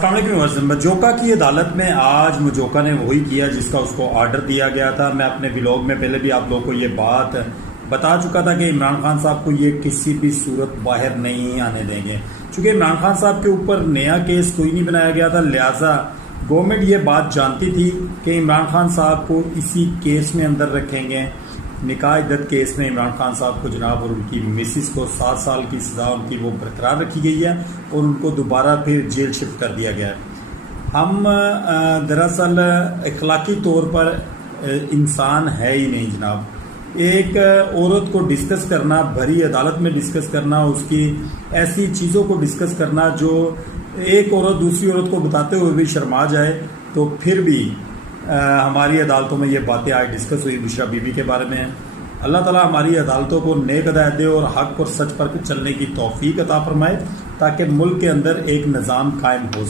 السلام علیکم۔ مجوکا کی عدالت میں آج مجوکا نے وہی کیا جس کا اس کو آرڈر دیا گیا تھا۔ میں اپنے ولاگ میں پہلے بھی آپ لوگوں کو یہ بات بتا چکا تھا کہ عمران خان صاحب کو یہ کسی بھی صورت باہر نہیں آنے دیں گے، چونکہ عمران خان صاحب کے اوپر نیا کیس کوئی نہیں بنایا گیا تھا، لہٰذا گورنمنٹ یہ بات جانتی تھی کہ عمران خان صاحب کو اسی کیس میں اندر رکھیں گے۔ نکاح عدت کیس میں عمران خان صاحب کو جناب اور ان کی مسز کو 7 سال کی سزا ان کی وہ برقرار رکھی گئی ہے اور ان کو دوبارہ پھر جیل شفٹ کر دیا گیا ہے۔ ہم دراصل اخلاقی طور پر انسان ہے ہی نہیں جناب۔ ایک عورت کو ڈسکس کرنا، بھری عدالت میں ڈسکس کرنا، اس کی ایسی چیزوں کو ڈسکس کرنا جو ایک عورت دوسری عورت کو بتاتے ہوئے بھی شرما جائے، تو پھر بھی ہماری عدالتوں میں یہ باتیں آج ڈسکس ہوئی بشرا بی بی کے بارے میں۔ اللہ تعالیٰ ہماری عدالتوں کو نیک ہدایت دے اور حق اور سچ پر چلنے کی توفیق عطا فرمائے تاکہ ملک کے اندر ایک نظام قائم ہو سکے۔